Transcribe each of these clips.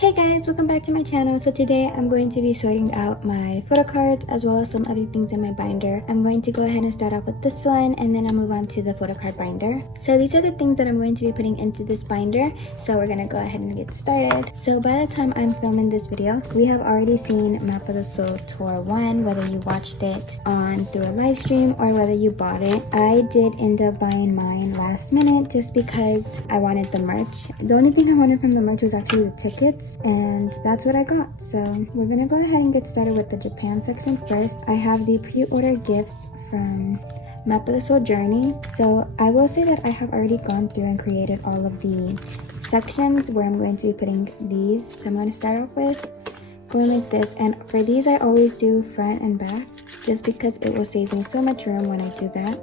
Hey guys, welcome back to my channel. So today I'm going to be sorting out my photo cards as well as some other things in my binder. I'm going to go ahead and start off with this one and then I'll move on to the photo card binder. So these are the things that I'm going to be putting into this binder. So we're gonna go ahead and get started. So by the time I'm filming this video, we have already seen Map of the Soul Tour 1, whether you watched it on through a live stream or whether you bought it. I did end up buying mine last minute just because I wanted the merch. The only thing I wanted from the merch was actually the tickets, and that's what I got. So we're gonna go ahead and get started with the Japan section first. I have the pre-order gifts from Map of the Soul Journey. So I will say that I have already gone through and created all of the sections where I'm going to be putting these. So I'm going to start off with going like this, and for these I always do front and back just because it will save me so much room when I do that.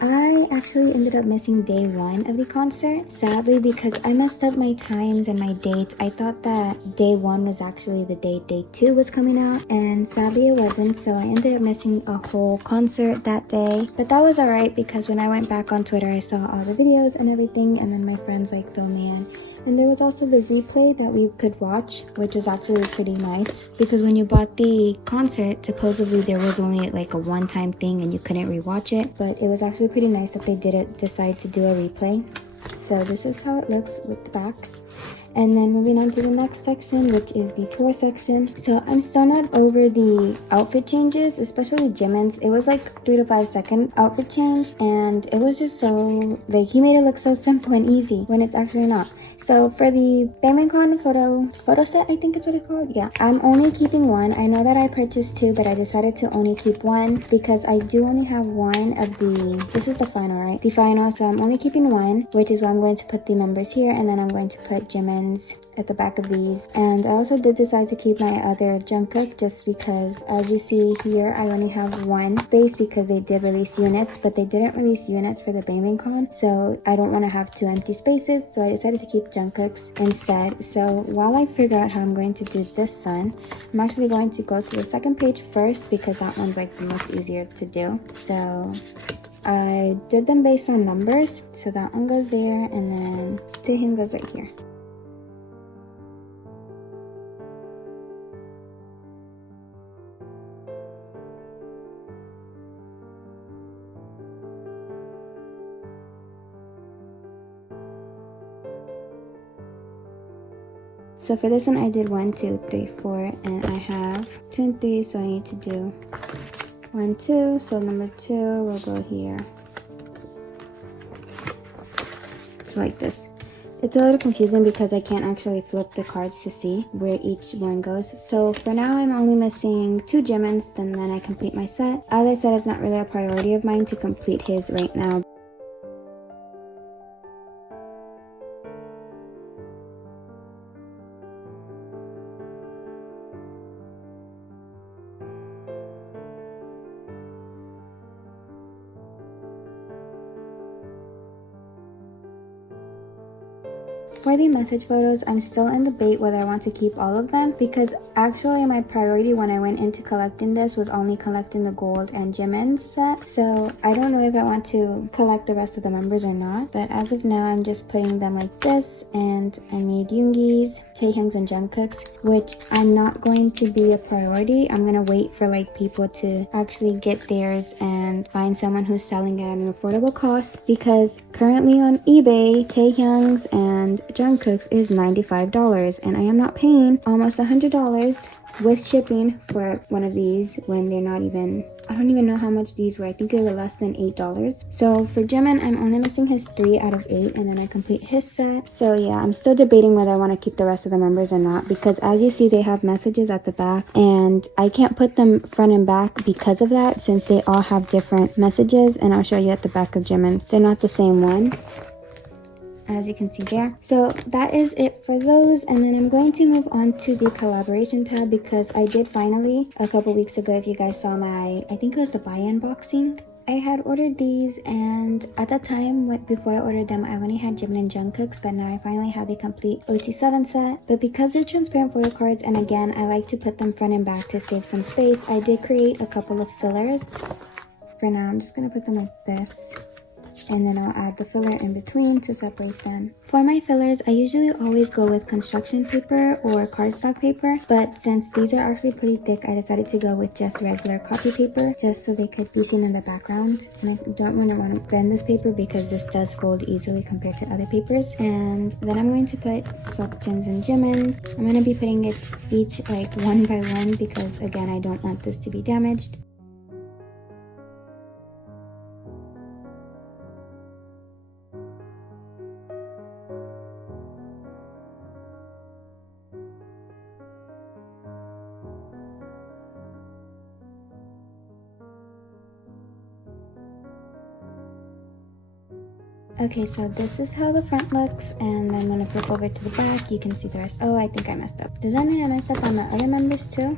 I actually ended up missing day 1 of the concert, sadly, because I messed up my times and my dates. I thought that day 1 was actually the day 2 was coming out, and sadly it wasn't, so I ended up missing a whole concert that day. But that was alright because when I went back on Twitter I saw all the videos and everything, and then my friends like filled me in. And there was also the replay that we could watch, which was actually pretty nice because when you bought the concert, supposedly there was only like a one-time thing and you couldn't rewatch it, but it was actually pretty nice that they didn't decide to do a replay. So this is how it looks with the back. And then moving on to the next section, which is the tour section. So I'm still not over the outfit changes, especially Jimin's. It was like 3 to 5 second outfit change, and it was just so, like, he made it look so simple and easy when it's actually not. So for the Baskin photo set, I think it's what it's called. Yeah, I'm only keeping one. I know that I purchased 2, but I decided to only keep 1 because I do only have one of the, this is the final, right? The final, so I'm only keeping 1, which is why I'm going to put the members here, and then I'm going to put Jimin's at the back of these. And I also did decide to keep my other Jungkook just because, as you see here, I only have 1 space because they did release units, but they didn't release units for the Baskin, so I don't want to have 2 empty spaces, so I decided to keep Jungkook's instead. So while I figure out how I'm going to do this one, I'm actually going to go to the second page first because that one's like the most easier to do. So I did them based on numbers, so that one goes there, and then Taehyung goes right here. So for this one I did 1, 2, 3, 4, and I have 2 and 3, so I need to do 1, 2, so number 2 will go here. So like this. It's a little confusing because I can't actually flip the cards to see where each one goes. So for now I'm only missing 2 Jimin's, and then I complete my set. As I said, it's not really a priority of mine to complete his right now. For the message photos, I'm still in debate whether I want to keep all of them because actually my priority when I went into collecting this was only collecting the gold and Jimin's set. So I don't know if I want to collect the rest of the members or not, but as of now I'm just putting them like this, and I need Yungi's, Taehyung's, and Jungkook's, which I'm not going to be a priority. I'm gonna wait for like people to actually get theirs and find someone who's selling it at an affordable cost, because currently on eBay Taehyung's and Jungkook's is $95, and I am not paying almost $100 with shipping for one of these when they're not even, I don't even know how much these were. I think they were less than $8. So for Jimin, I'm only missing his 3 out of 8, and then I complete his set. So yeah, I'm still debating whether I want to keep the rest of the members or not, because as you see, they have messages at the back, and I can't put them front and back because of that, since they all have different messages, and I'll show you at the back of Jimin's. They're not the same one, as you can see there. So that is it for those, and then I'm going to move on to the collaboration tab because I did finally, a couple weeks ago, if you guys saw my, I think it was the buy unboxing, I had ordered these, and at that time, before I ordered them, I only had Jimin and Jungkook's, but now I finally have the complete OT7 set. But because they're transparent photo cards, and again, I like to put them front and back to save some space, I did create a couple of fillers. For now, I'm just gonna put them like this. and then I'll add the filler in between to separate them. For my fillers, I usually always go with construction paper or cardstock paper, but since these are actually pretty thick, I decided to go with just regular copy paper, just so they could be seen in the background. And I don't really want to bend this paper because this does fold easily compared to other papers. And then I'm going to put Seokjin's and Jimin's. I'm going to be putting it each like one by one because again, I don't want this to be damaged. Okay, so this is how the front looks, and then when I flip over to the back, you can see the rest. Oh, I think I messed up. Does that mean I messed up on the other members too?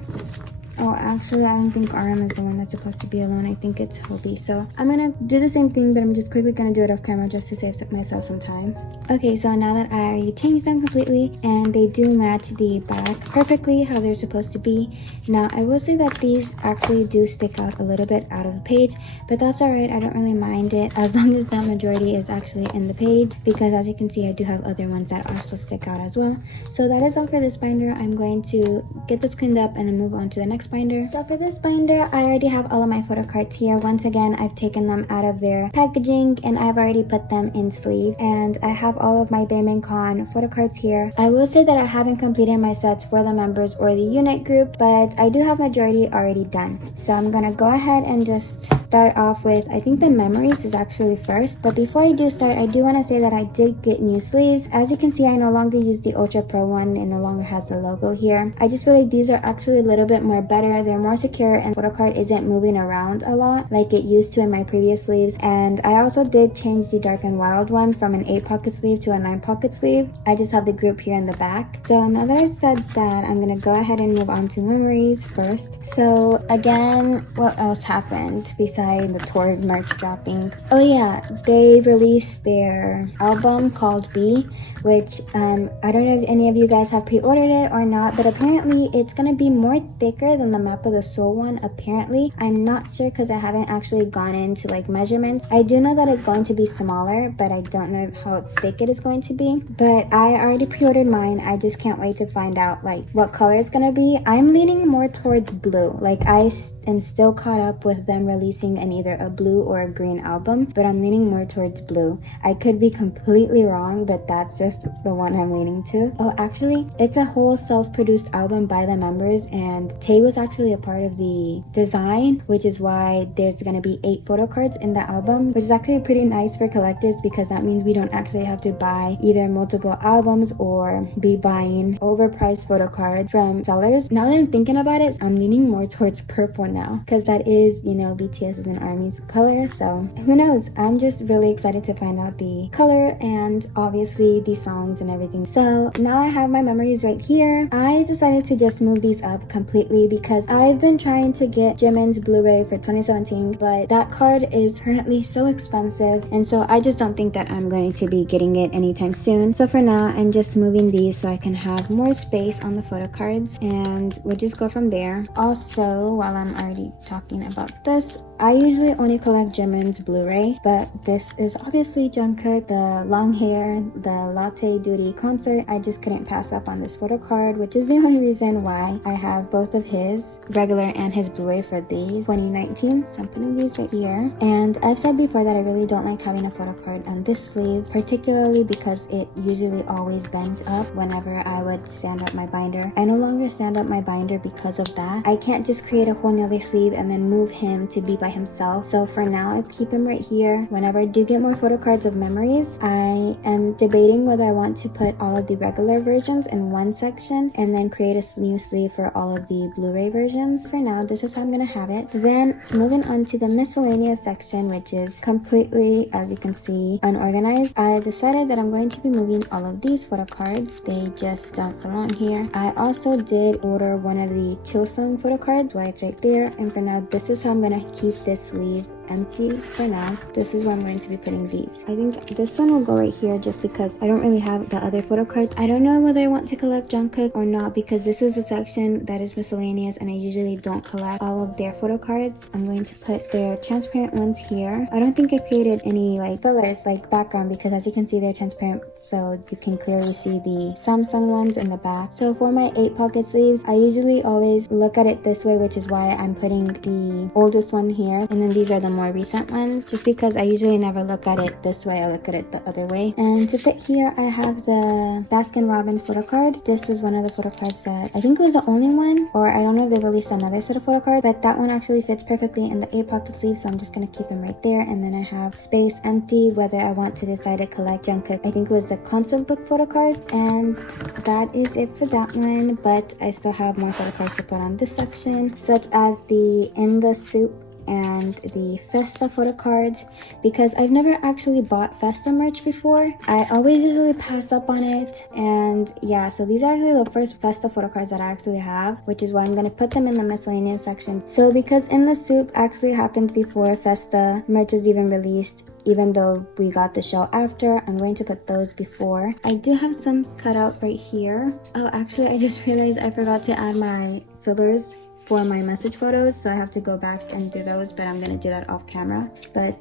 Oh, actually, I don't think RM is the one that's supposed to be alone. I think it's Hobie. So I'm gonna do the same thing, but I'm just quickly gonna do it off camera just to save myself some time. Okay, so now that I already changed them completely, and they do match the back perfectly how they're supposed to be. Now, I will say that these actually do stick out a little bit out of the page, but that's alright. I don't really mind it as long as that majority is actually in the page, because as you can see, I do have other ones that also stick out as well. So that is all for this binder. I'm going to get this cleaned up and then move on to the next binder. So for this binder, I already have all of my photo cards here. Once again, I've taken them out of their packaging and I've already put them in sleeve, and I have all of my Con photo cards here. I will say that I haven't completed my sets for the members or the unit group, but I do have majority already done. So I'm gonna go ahead and just start off with, I think the memories is actually first. But before I do start, I do want to say that I did get new sleeves. As you can see, I no longer use the Ultra Pro one. It no longer has the logo here. I just feel like these are actually a little bit more better. They're more secure, and photo card isn't moving around a lot like it used to in my previous sleeves. And I also did change the Dark and Wild one from an 8-pocket sleeve to a 9-pocket sleeve. I just have the group here in the back. So now that I said that, I'm gonna go ahead and move on to memories first. So again, what else happened besides the tour merch dropping? Oh yeah, they released their album called B, which I don't know if any of you guys have pre-ordered it or not, but apparently it's gonna be more thicker than the Map of the Soul one. Apparently, I'm not sure because I haven't actually gone into like measurements. I do know that it's going to be smaller, but I don't know how thick it is going to be. But I already pre-ordered mine. I just can't wait to find out like what color it's gonna be. I'm leaning more towards blue. Like I am still caught up with them releasing an either a blue or a green album, but I'm leaning more towards blue. I could be completely wrong, but that's just the one I'm leaning to. Oh, actually, it's a whole self-produced album by the members, and Tay was actually a part of the design, which is why there's gonna be 8 photo cards in the album, which is actually pretty nice for collectors because that means we don't actually have to buy either multiple albums or be buying overpriced photo cards from sellers. Now that I'm thinking about it, I'm leaning more towards purple now because that is, you know, BTS's and ARMY's color. So who knows? I'm just really excited to find out the color and obviously the songs and everything. So now I have my memories right here. I decided to just move these up completely because I've been trying to get Jimin's Blu-ray for 2017, but that card is currently so expensive, and so I just don't think that I'm going to be getting it anytime soon. So for now, I'm just moving these so I can have more space on the photo cards, and we'll just go from there. Also, while I'm already talking about this, I usually only collect Jimin's Blu-ray, but this is obviously Jungkook, the long hair, the latte duty concert. I just couldn't pass up on this photo card, which is the only reason why I have both of his regular and his Blu-ray for these 2019. So I'm putting these right here. And I've said before that I really don't like having a photo card on this sleeve, particularly because it usually always bends up whenever I would stand up my binder. I no longer stand up my binder because of that. I can't just create a whole nother sleeve and then move him to be by himself. So for now, I keep him right here. Whenever I do get more photo cards of memories, I am debating whether I want to put all of the regular versions in one section and then create a new sleeve for all of the Blu-ray versions. For now, this is how I'm gonna have it. Then moving on to the miscellaneous section, which is completely, as you can see, unorganized. I decided that I'm going to be moving all of these photo cards. They just don't belong here. I also did order one of the Chilsung photo cards, why it's right there. And for now, this is how I'm gonna keep this sleeve empty for now. This is where I'm going to be putting these. I think this one will go right here just because I don't really have the other photo cards. I don't know whether I want to collect Jungkook or not because this is a section that is miscellaneous and I usually don't collect all of their photo cards. I'm going to put their transparent ones here. I don't think I created any like fillers like background because as you can see they're transparent, so you can clearly see the Samsung ones in the back. So for my 8 pocket sleeves, I usually always look at it this way, which is why I'm putting the oldest one here, and then these are the more recent ones just because I usually never look at it this way. I look at it the other way. And to fit here, I have the Baskin Robbins photo card. This was one of the photo cards that I think it was the only one, or I don't know if they released another set of photo cards, but that one actually fits perfectly in the 8 pocket sleeve, so I'm just gonna keep them right there. And then I have space empty whether I want to decide to collect Jungkook. I think it was the concept book photo card, and that is it for that one. But I still have more photo cards to put on this section, such as the In the Soup and the Festa photo cards, because I've never actually bought Festa merch before. I always usually pass up on it, and yeah, so these are actually the first Festa photo cards that I actually have, which is why I'm gonna put them in the miscellaneous section. So because In the Soup actually happened before Festa merch was even released, even though we got the show after, I'm going to put those before. I do have some cut out right here. Oh, actually I just realized I forgot to add my fillers for my message photos, so I have to go back and do those, but I'm gonna do that off camera. But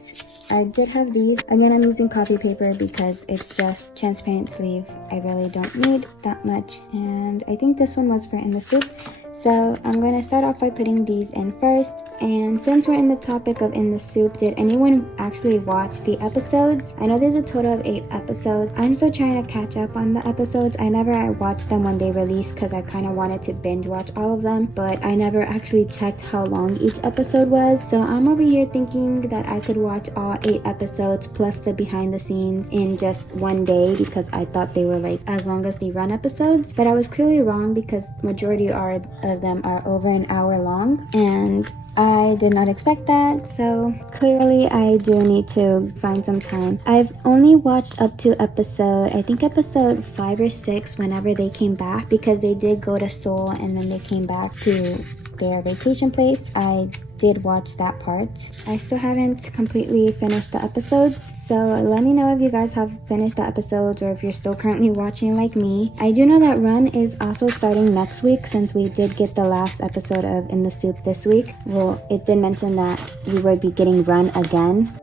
I did have these. Again, I'm using copy paper because it's just transparent sleeve. I really don't need that much. And I think this one was for In the Soup. So I'm going to start off by putting these in first. And since we're in the topic of In the Soup, did anyone actually watch the episodes? I know there's a total of 8 episodes. I'm still trying to catch up on the episodes. I never watched them when they released because I kind of wanted to binge watch all of them, but I never actually checked how long each episode was. So I'm over here thinking that I could watch all 8 episodes plus the behind the scenes in just one day because I thought they were like as long as the run episodes, but I was clearly wrong because majority of them are over an hour long, and I did not expect that, so clearly I do need to find some time. I've only watched up to I think episode 5 or 6 whenever they came back, because they did go to Seoul and then they came back to their vacation place. I did watch that part. I still haven't completely finished the episodes, so let me know if you guys have finished the episodes or if you're still currently watching like me. I do know that Run is also starting next week since we did get the last episode of In the Soup this week. Well, it did mention that we would be getting Run again.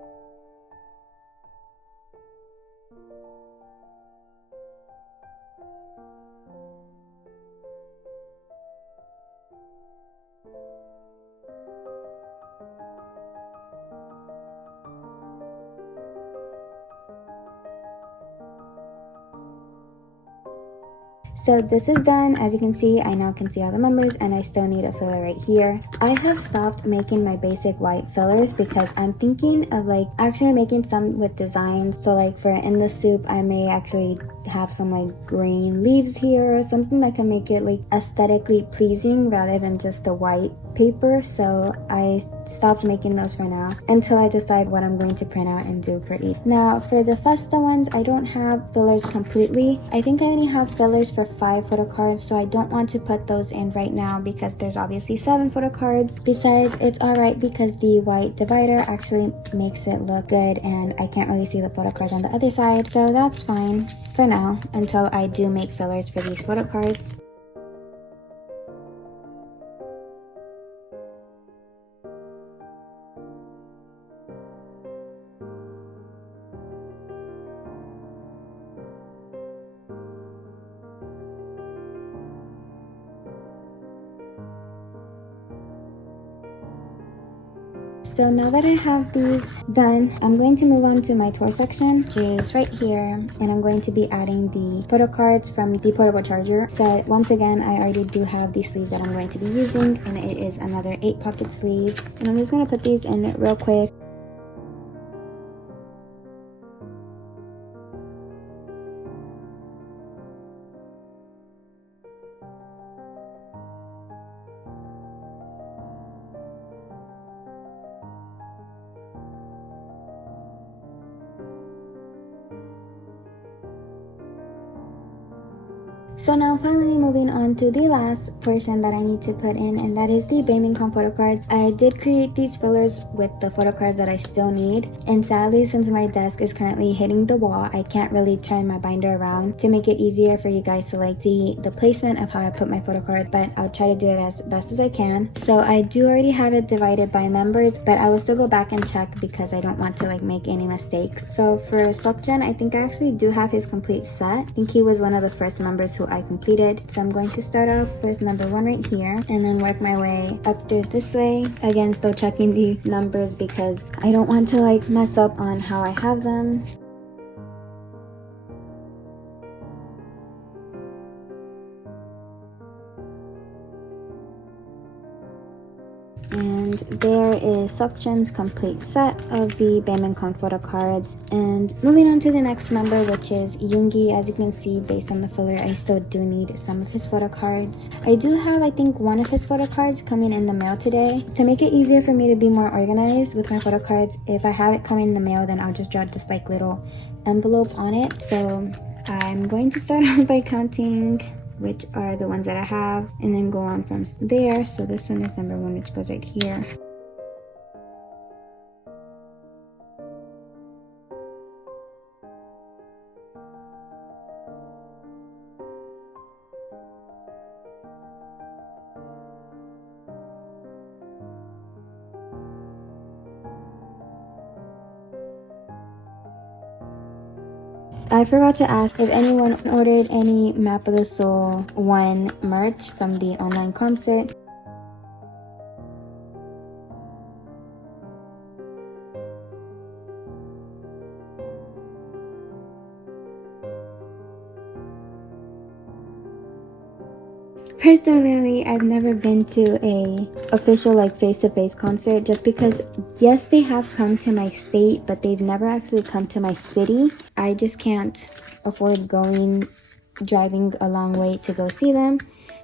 So this is done. As you can see, I now can see all the members, and I still need a filler right here. I have stopped making my basic white fillers because I'm thinking of like actually making some with designs. So like for In the Soup, I may actually have some like green leaves here or something that can make it like aesthetically pleasing rather than just the white paper. So I stopped making those for now until I decide what I'm going to print out and do for each. Now for the Festa ones, I don't have fillers completely. I think I only have fillers for 5 photo cards, so I don't want to put those in right now because there's obviously 7 photo cards. Besides, it's alright because the white divider actually makes it look good and I can't really see the photo cards on the other side, so that's fine for now until I do make fillers for these photo cards. So now that I have these done, I'm going to move on to my tour section, which is right here, and I'm going to be adding the photo cards from the portable charger. So once again, I already do have the sleeve that I'm going to be using, and it is another 8 pocket sleeve. And I'm just going to put these in real quick. So now finally moving on to the last portion that I need to put in, and that is the Baskin photo cards. I did create these fillers with the photo cards that I still need, and sadly since my desk is currently hitting the wall, I can't really turn my binder around to make it easier for you guys to like see the placement of how I put my photo card, but I'll try to do it as best as I can. So I do already have it divided by members, but I will still go back and check because I don't want to like make any mistakes. So for Seokjun, I think I actually do have his complete set. I think he was one of the first members who I completed. So I'm going to start off with number 1 right here and then work my way up to this way. Again, still checking the numbers because I don't want to like mess up on how I have them. And there is Seokjun's complete set of the Baskin photo cards. And moving on to the next member, which is Yungi. As you can see, based on the filler, I still do need some of his photo cards. I do have, I think, one of his photo cards coming in the mail today. To make it easier for me to be more organized with my photo cards, if I have it coming in the mail, then I'll just draw this like little envelope on it. So I'm going to start off by counting which are the ones that I have, and then go on from there. So this one is number 1, which goes right here. I forgot to ask if anyone ordered any Map of the Soul 1 merch from the online concert. Personally, I've never been to a official like face-to-face concert just because yes, they have come to my state, but they've never actually come to my city. I just can't afford driving a long way to go see them.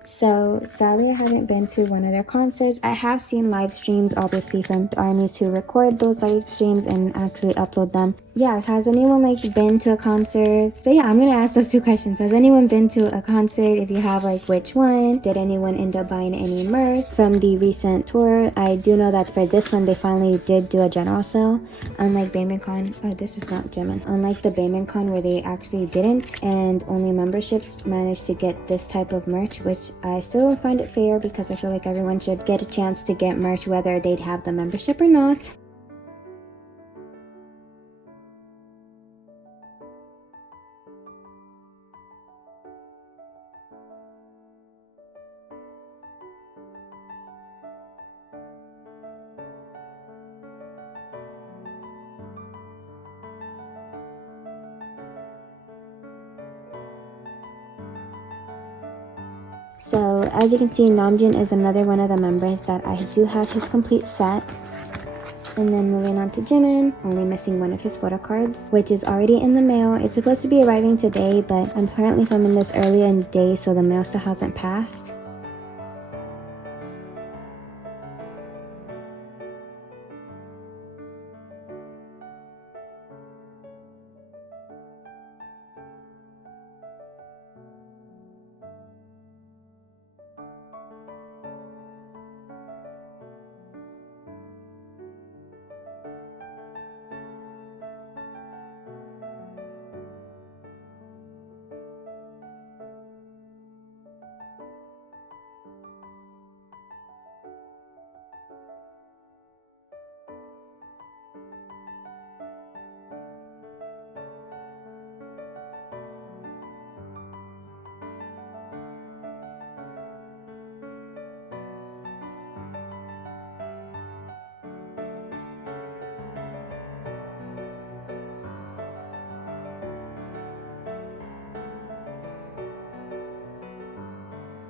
So sadly, I haven't been to one of their concerts. I have seen live streams, obviously, from armies who record those live streams and actually upload them. Yeah, has anyone like been to a concert? So yeah, I'm gonna ask those 2 questions. Has anyone been to a concert? If you have, like, which one? Did anyone end up buying any merch from the recent tour? I do know that for this one, they finally did do a general sale. Unlike Baskin, oh, this is not Jimin. Unlike the Baskin where they actually didn't, and only memberships managed to get this type of merch, which I still don't find it fair because I feel like everyone should get a chance to get merch whether they'd have the membership or not. So as you can see, Namjoon is another one of the members that I do have his complete set. And then moving on to Jimin, only missing one of his photo cards, which is already in the mail. It's supposed to be arriving today, but I'm currently filming this earlier in the day, so the mail still hasn't passed.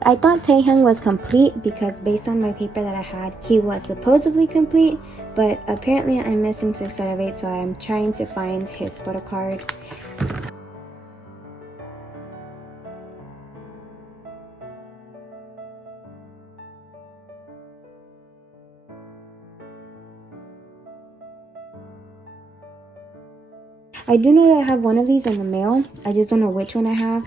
I thought Taehyung was complete because based on my paper that I had, he was supposedly complete, but apparently I'm missing 6 out of 8, so I'm trying to find his photo card. I do know that I have one of these in the mail. I just don't know which one I have.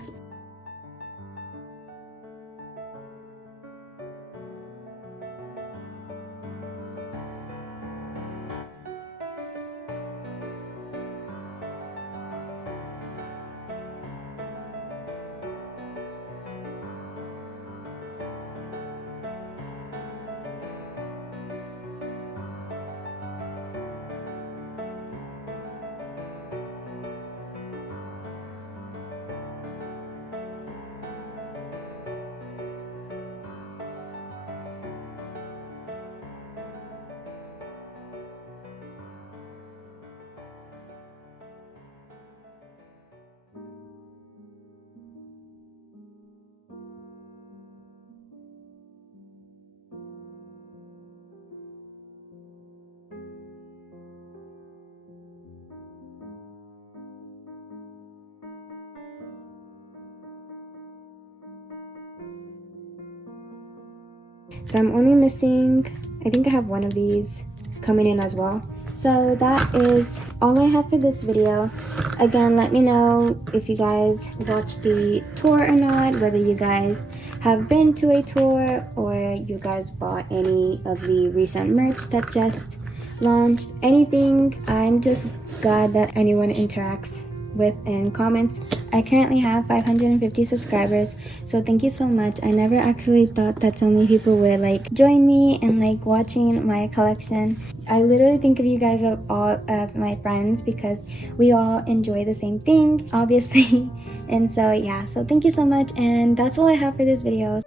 So I'm only missing, I think I have one of these coming in as well. So that is all I have for this video. Again, let me know if you guys watched the tour or not, whether you guys have been to a tour or you guys bought any of the recent merch that just launched. Anything. I'm just glad that anyone interacts with and comments. I currently have 550 subscribers, so thank you so much. I never actually thought that so many people would like join me and like watching my collection. I literally think of you guys all as my friends because we all enjoy the same thing, obviously. And so yeah, so thank you so much, and that's all I have for this video.